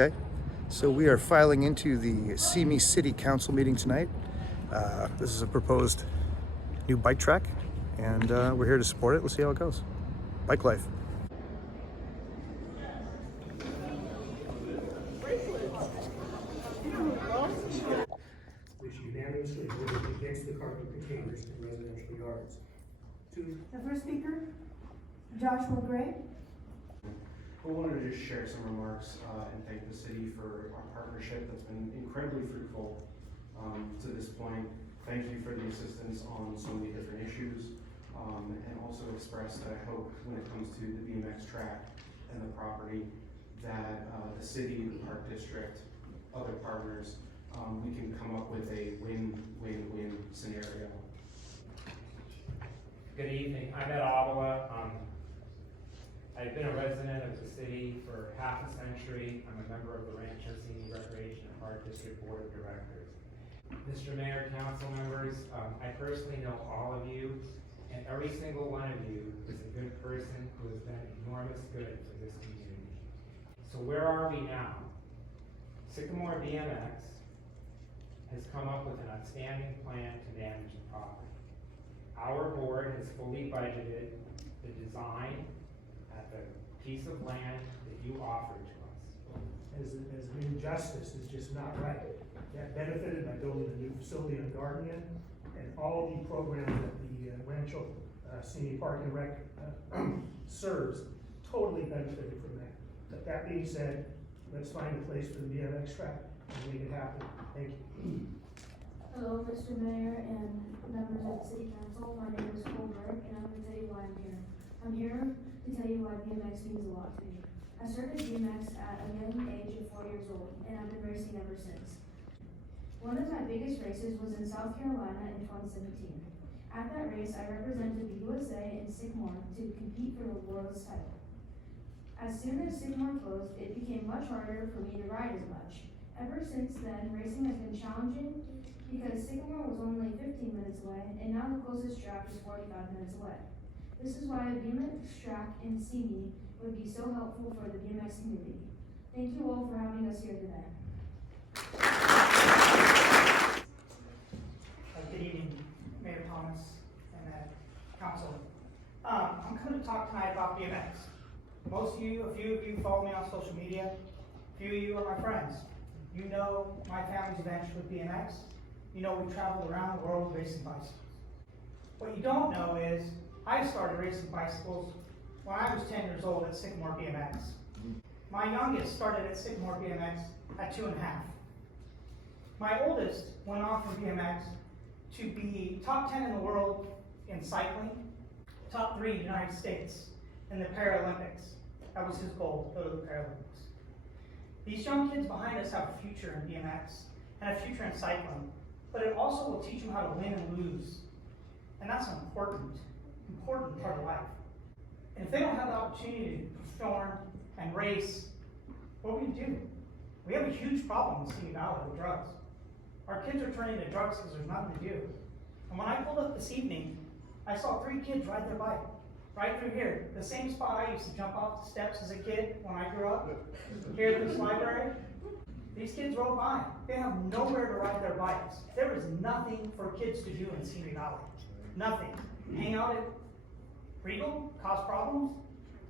Okay, so we are filing into the Simi City Council meeting tonight. This is a proposed new bike track, and we're here to support it. Let's see how it goes. Bike life. Which unanimously voted against the carpet containers in residential yards. The first speaker, Joshua Gray. I wanted to just share some remarks and thank the city for our partnership that's been incredibly fruitful to this point. Thank you for the assistance on so many different issues, and also express that I hope when it comes to the BMX track and the property that the city, the park district, other partners, we can come up with a win-win-win scenario. Good evening. I'm Ed Avila. I've been a resident of the city for half a century. I'm a member of the Rancho Simi Recreation and Park District Board of Directors. Mr. Mayor, council members, I personally know all of you, and every single one of you is a good person who has done enormous good for this community. So where are we now? Sycamore BMX has come up with an outstanding plan to manage the property. Our board has fully budgeted the design at the piece of land that you offered to us. As an injustice is just not right. That benefited by building a new facility on Gardenian, and all the programs that the Rancho Simi Park and Rec serves totally benefited from that. But that being said, let's find a place for the BMX track and make it happen. Thank you. Hello, Mr. Mayor and members of the City Council. My name is Colbert, and I'm going to tell you why I'm here. I'm here to tell you why BMX means a lot to me. I started BMX at a young age of 4 years old, and I've been racing ever since. One of my biggest races was in South Carolina in 2017. At that race, I represented the USA in Sycamore to compete for the world's title. As soon as Sycamore closed, it became much harder for me to ride as much. Ever since then, racing has been challenging because Sycamore was only 15 minutes away, and now the closest track is 45 minutes away. This is why a BMX track in Simi would be so helpful for the BMX community. Thank you all for having us here today. Good evening, Mayor Thomas and Council. I'm going to talk tonight about BMX. Most of you, a few of you follow me on social media. A few of you are my friends. You know my family's adventure with BMX. You know we traveled around the world racing bicycles. What you don't know is I started racing bicycles when I was 10 years old at Sycamore BMX. My youngest started at Sycamore BMX at 2.5. My oldest went on from BMX to be top 10 in the world in cycling, top 3 in the United States in the Paralympics. That was his goal, to go to the Paralympics. These young kids behind us have a future in BMX and a future in cycling, but it also will teach them how to win and lose. And that's an important part of life. And if they don't have the opportunity to perform and race, what do we do? We have a huge problem in Simi Valley with drugs. Our kids are turning to drugs because there's nothing to do. And when I pulled up this evening, I saw 3 kids ride their bike right through here. The same spot I used to jump off the steps as a kid when I grew up, here at this library. These kids rode by. They have nowhere to ride their bikes. There is nothing for kids to do in Simi Valley. Nothing. Hang out at Regal, cause problems,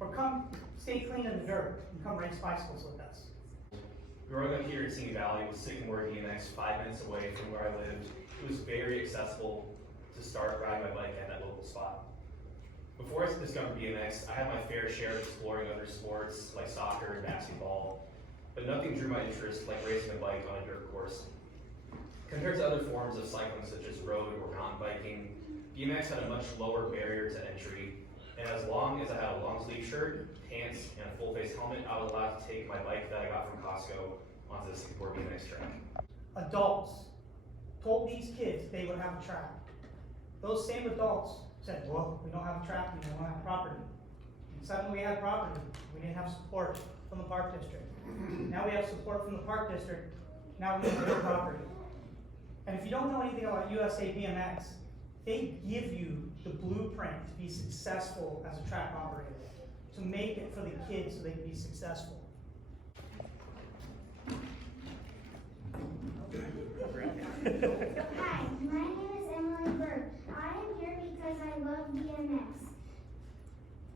or come stay clean in the dirt and come race bicycles with us. Growing up here in Simi Valley with Sycamore BMX 5 minutes away from where I lived, it was very accessible to start riding my bike at that local spot. Before I discovered BMX, I had my fair share of exploring other sports like soccer and basketball, but nothing drew my interest like racing a bike on a dirt course. Compared to other forms of cycling such as road or mountain biking, BMX had a much lower barrier to entry, and as long as I had a long sleeve shirt, pants, and a full face helmet, I was allowed to take my bike that I got from Costco onto the Sycamore BMX track. Adults told these kids they would have a track. Those same adults said, well, we don't have a track, we don't have property. And suddenly we had property. We didn't have support from the park district. Now we have support from the park district. Now we have their property. And if you don't know anything about USA BMX, they give you the blueprint to be successful as a track operator, to make it for the kids so they can be successful. Hi, my name is Emily Burke. I am here because I love BMX.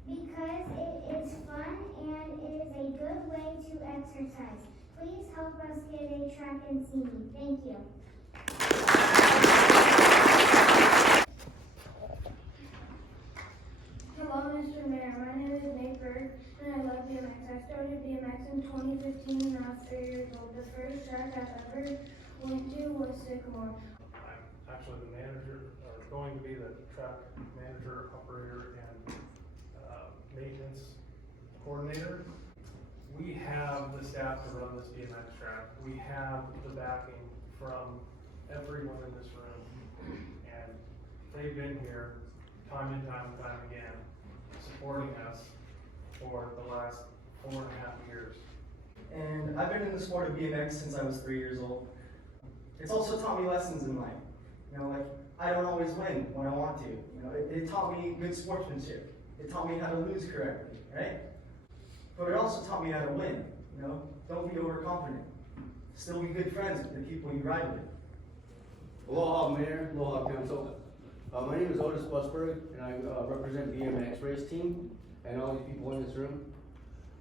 Because it is fun and it is a good way to exercise. Please help us get a track in Simi. Thank you. Hello, Mr. Mayor. My name is Nate Berg, and I love BMX. I started BMX in 2015 when I was 3 years old. The first track I ever went to was Sycamore. I'm actually the manager, or going to be the track manager, operator, and maintenance coordinator. We have the staff to run this BMX track. We have the backing from everyone in this room, and they've been here time and time again, supporting us for the last 4.5 years. And I've been in the sport of BMX since I was 3 years old. It's also taught me lessons in life. You know, like, I don't always win when I want to. You know, it taught me good sportsmanship. It taught me how to lose correctly, right? But it also taught me how to win. You know, don't be overconfident. Still be good friends with the people you ride with. Aloha Mayor, Aloha Council. My name is Otis Busberg, and I represent BMX race team and all these people in this room.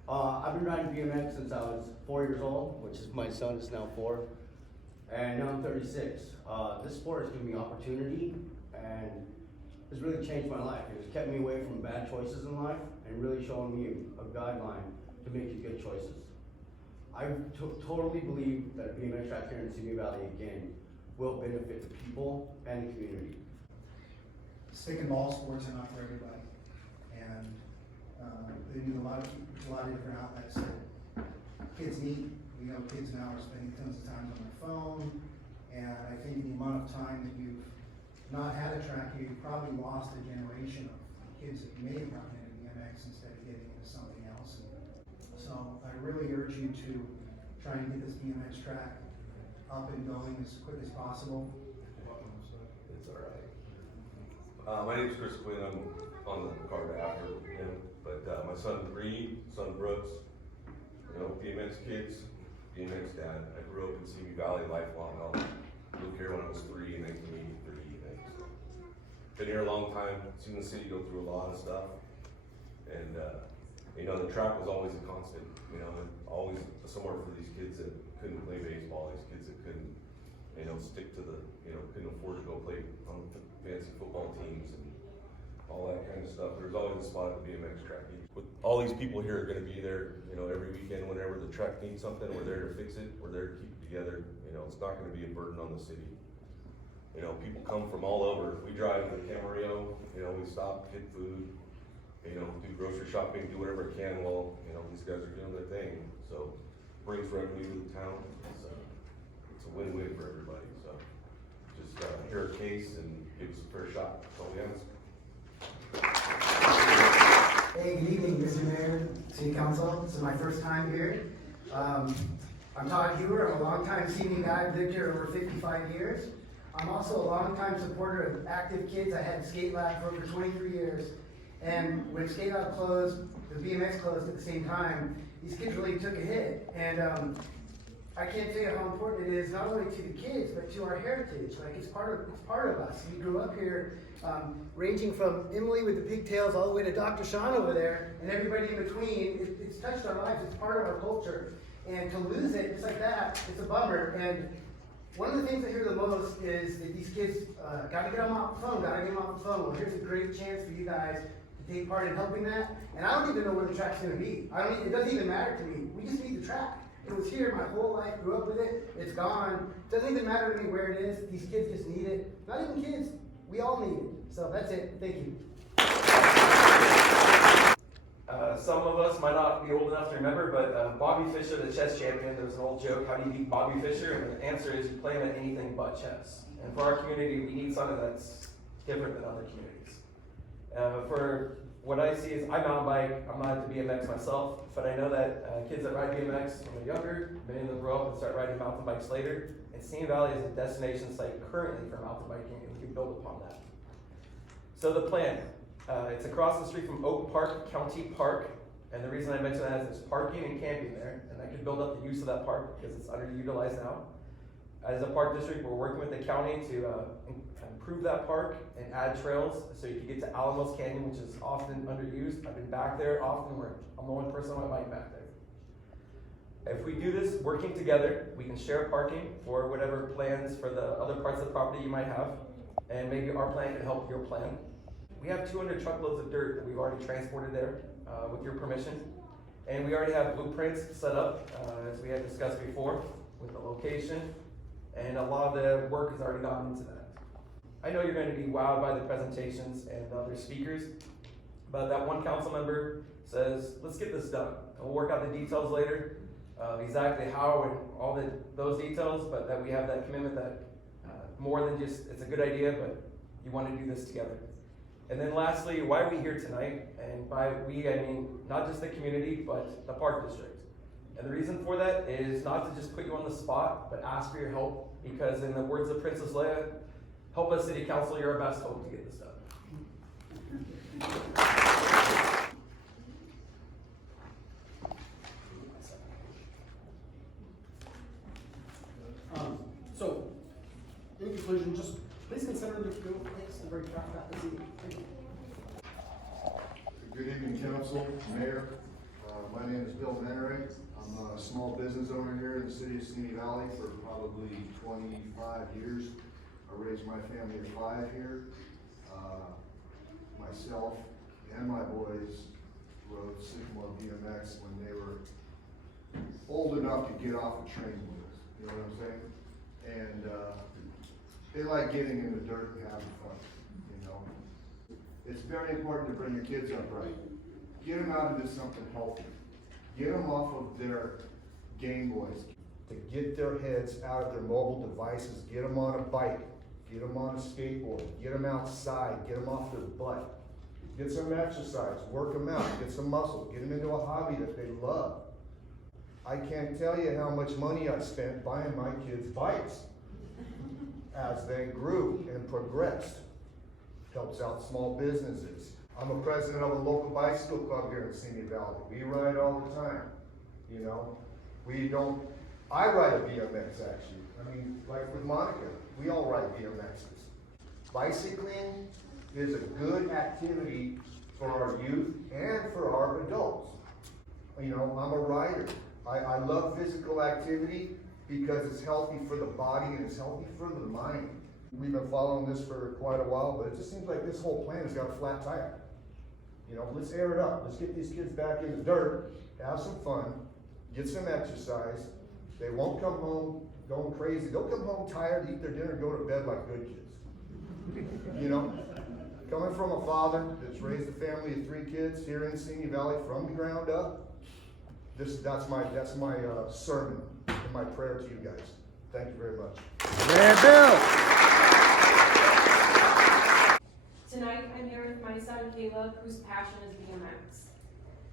I've been riding BMX since I was 4 years old, which is my son is now 4, and now I'm 36. This sport has given me opportunity and has really changed my life. It's kept me away from bad choices in life and really shown me a guideline to make good choices. I totally believe that a BMX track here in Simi Valley again will benefit the people and the community. Stick and ball sports are not for everybody, and they need a lot of different outlets that kids need. We know kids now are spending tons of time on their phone, and I think the amount of time that you've not had a track here, you've probably lost a generation of kids that may have gotten into BMX instead of getting into something else. And so I really urge you to try and get this BMX track up and going as quick as possible. It's all right. My name is Chris Quinn. I'm on the card after him, but my son Reed, son Brooks, you know, BMX kids, BMX dad. I grew up in Simi Valley lifelong. I moved here when I was 3 in 1983. Been here a long time. Seen the city go through a lot of stuff, and you know, the track was always a constant. You know, always somewhere for these kids that couldn't play baseball, these kids that couldn't, you know, stick to the, you know, couldn't afford to go play on fancy football teams and all that kind of stuff. There's always a spot at the BMX track. With all these people here are going to be there, you know, every weekend whenever the track needs something. We're there to fix it. We're there to keep it together. You know, it's not going to be a burden on the city. You know, people come from all over. We drive to Camarillo, you know, we stop, get food, you know, do grocery shopping, do whatever we can while, you know, these guys are doing their thing. So, brings revenue to the town. It's a win-win for everybody. So, just hear a case and give us a fair shot. That's all we ask. Hey, good evening, Mr. Mayor, City Council. This is my first time here. I'm Todd Hewer. I'm a longtime Simi guy. I've lived here over 55 years. I'm also a longtime supporter of active kids. I had Skate Lab for over 23 years. And when Skate Lab closed, the BMX closed at the same time, these kids really took a hit. And I can't tell you how important it is, not only to the kids, but to our heritage. Like, it's part of us. We grew up here, ranging from Emily with the pigtails all the way to Dr. Sean over there, and everybody in between. It's touched our lives. It's part of our culture. And to lose it just like that, it's a bummer. And one of the things I hear the most is that these kids gotta get them off the phone, Well, here's a great chance for you guys to take part in helping that. And I don't even know where the track's gonna be. It doesn't even matter to me. We just need the track. It was here my whole life, grew up with it, it's gone. Doesn't even matter to me where it is. These kids just need it. Not even kids, we all need it. So that's it, thank you. Some of us might not be old enough to remember, but Bobby Fischer, the chess champion, there was an old joke, how do you beat Bobby Fischer? And the answer is you play him at anything but chess. And for our community, we need something that's different than other communities. For what I see is, I mountain bike, I'm not into BMX myself, but I know that kids that ride BMX when they're younger, many of them grow up and start riding mountain bikes later. And Simi Valley is a destination site currently for mountain biking, and we can build upon that. So the plan, it's across the street from Oak Park County Park, and the reason I mention that is there's parking and camping there, and I could build up the use of that park because it's underutilized now. As a park district, we're working with the county to improve that park and add trails so you can get to Alamos Canyon, which is often underused. I've been back there often where I'm the only person on my bike back there. If we do this working together, we can share parking for whatever plans for the other parts of the property you might have, and maybe our plan can help your plan. We have 200 truckloads of dirt that we've already transported there with your permission, and we already have blueprints set up as we had discussed before with the location, and a lot of the work has already gone into that. I know you're going to be wowed by the presentations and the other speakers, but that one council member says, let's get this done. And we'll work out the details later, exactly how and all those details, but that we have that commitment that more than just, it's a good idea, but you want to do this together. And then lastly, why are we here tonight? And by we, I mean not just the community, but the park district. And the reason for that is not to just put you on the spot, but ask for your help, because in the words of Princess Leia, help us, City Council, you're our best hope to get this done. So, in conclusion, just please consider the field place to bring track back this evening. Thank you. Good evening, Council, Mayor. My name is Bill Mennery. I'm a small business owner here in the city of Simi Valley for probably 25 years. I raised my family of 5 here. Myself and my boys rode Sycamore BMX when they were old enough to get off the train wheels. You know what I'm saying? And they like getting in the dirt and having fun, you know. It's very important to bring your kids up right. Get them out into something healthy. Get them off of their Game Boys. To get their heads out of their mobile devices, get them on a bike, get them on a skateboard, get them outside, get them off their butt. Get some exercise, work them out, get some muscle, get them into a hobby that they love. I can't tell you how much money I spent buying my kids bikes as they grew and progressed. Helps out small businesses. I'm a president of a local bicycle club here in Simi Valley. We ride all the time, you know. I ride a BMX actually. I mean, like with Monica, we all ride BMXs. Bicycling is a good activity for our youth and for our adults. You know, I'm a rider. I love physical activity because it's healthy for the body and it's healthy for the mind. We've been following this for quite a while, but it just seems like this whole plan has got a flat tire. You know, let's air it up. Let's get these kids back in the dirt, have some fun, get some exercise. They won't come home going crazy. They'll come home tired, eat their dinner, and go to bed like good kids. You know, coming from a father that's raised a family of 3 kids here in Simi Valley from the ground up, that's my sermon and my prayer to you guys. Thank you very much. Yeah, Bill. Tonight, I'm here with my son Caleb, whose passion is BMX.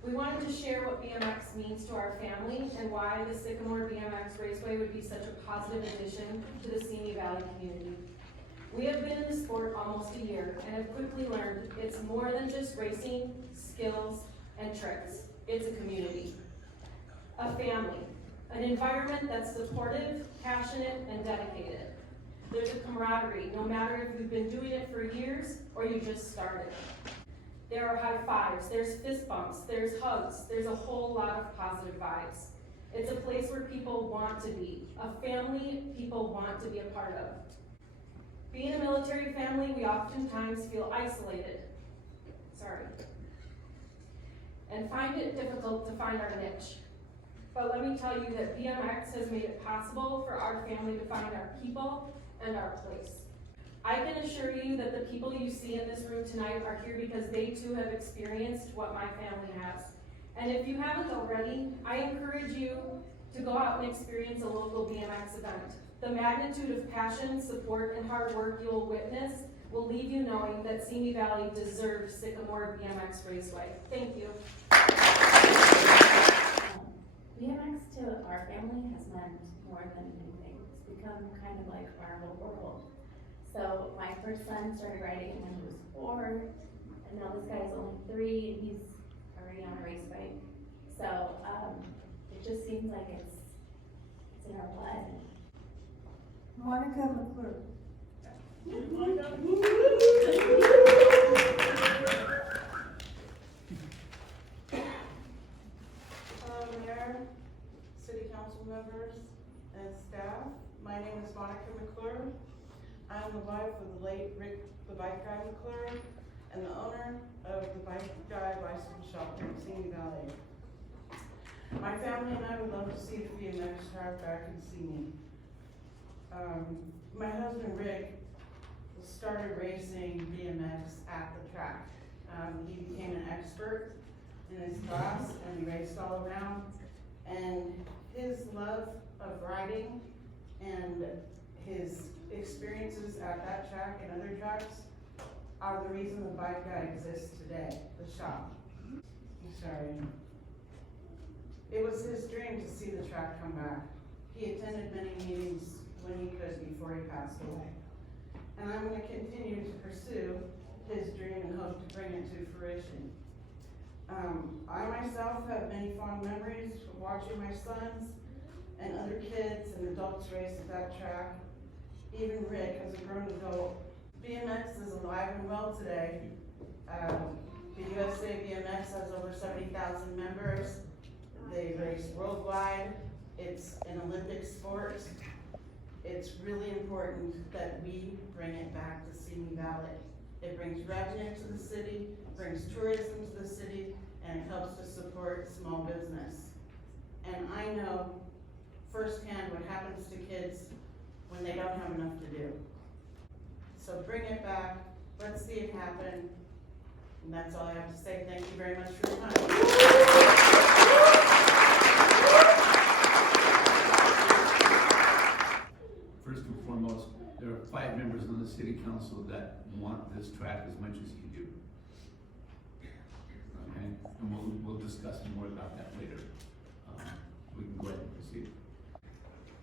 We wanted to share what BMX means to our family and why the Sycamore BMX Raceway would be such a positive addition to the Simi Valley community. We have been in the sport almost a year and have quickly learned it's more than just racing, skills, and tricks. It's a community, a family, an environment that's supportive, passionate, and dedicated. There's a camaraderie, no matter if you've been doing it for years or you just started. There are high fives, there's fist bumps, there's hugs, there's a whole lot of positive vibes. It's a place where people want to be, a family people want to be a part of. Being a military family, we oftentimes feel isolated, and find it difficult to find our niche. But let me tell you that BMX has made it possible for our family to find our people and our place. I can assure you that the people you see in this room tonight are here because they too have experienced what my family has. And if you haven't already, I encourage you to go out and experience a local BMX event. The magnitude of passion, support, and hard work you will witness will leave you knowing that Simi Valley deserves Sycamore BMX Raceway. Thank you. BMX to our family has meant more than anything. It's become kind of like our whole world. So my first son started riding when he was 4, and now this guy's only 3, and he's already on a race bike. So it just seems like it's in our blood. Monica McClure. Hello, Mayor, City Council members, and staff. My name is Monica McClure. I'm the wife of the late Rick the Bike Guy McClure and the owner of the Bike Guy Bicycle Shop in Simi Valley. My family and I would love to see the BMX track back in Simi. My husband Rick started racing BMX at the track. He became an expert in his class and he raced all around. And his love of riding and his experiences at that track and other tracks are the reason the Bike Guy exists today, the shop. I'm sorry. It was his dream to see the track come back. He attended many meetings when he could before he passed away. And I'm going to continue to pursue his dream and hope to bring it to fruition. I myself have many fond memories of watching my sons and other kids and adults race at that track. Even Rick, as a grown adult. BMX is alive and well today. The USA BMX has over 70,000 members. They race worldwide. It's an Olympic sport. It's really important that we bring it back to Simi Valley. It brings revenue to the city, brings tourism to the city, and it helps to support small business. And I know firsthand what happens to kids when they don't have enough to do. So bring it back, let's see it happen, and that's all I have to say. Thank you very much for your time. First and foremost, there are 5 members on the city council that want this track as much as you do. Okay, and we'll discuss more about that later. We can go ahead and proceed.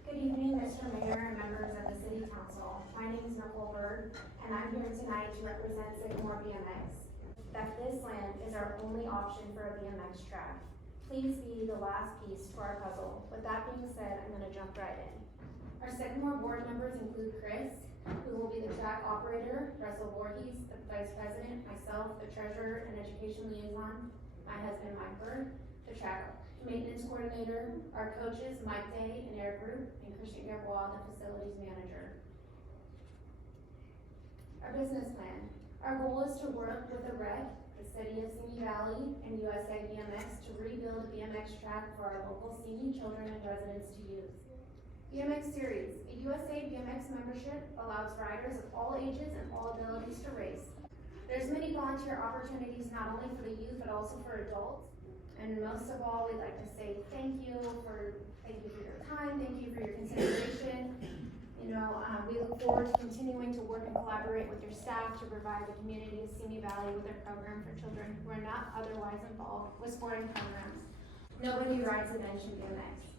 Good evening, Mr. Mayor and members of the City Council. My name is Nicole Berg, and I'm here tonight to represent Sycamore BMX. That this land is our only option for a BMX track. Please be the last piece to our puzzle. With that being said, I'm going to jump right in. Our Sycamore board members include Chris, who will be the track operator, Russell Voorhees, the vice president, myself, the treasurer and education liaison, my husband Mike Berg, the track maintenance coordinator, our coaches Mike Day and Eric Root, and Christian Gerbois, the facilities manager. Our business plan. Our goal is to work with the rec, the city of Simi Valley, and USA BMX to rebuild a BMX track for our local Simi children and residents to use. BMX Series. A USA BMX membership allows riders of all ages and all abilities to race. There's many volunteer opportunities not only for the youth but also for adults. And most of all, we'd like to say thank you for your time, thank you for your consideration. You know, we look forward to continuing to work and collaborate with your staff to provide the community of Simi Valley with a program for children who are not otherwise involved with sporting programs. Nobody rides a bench in BMX.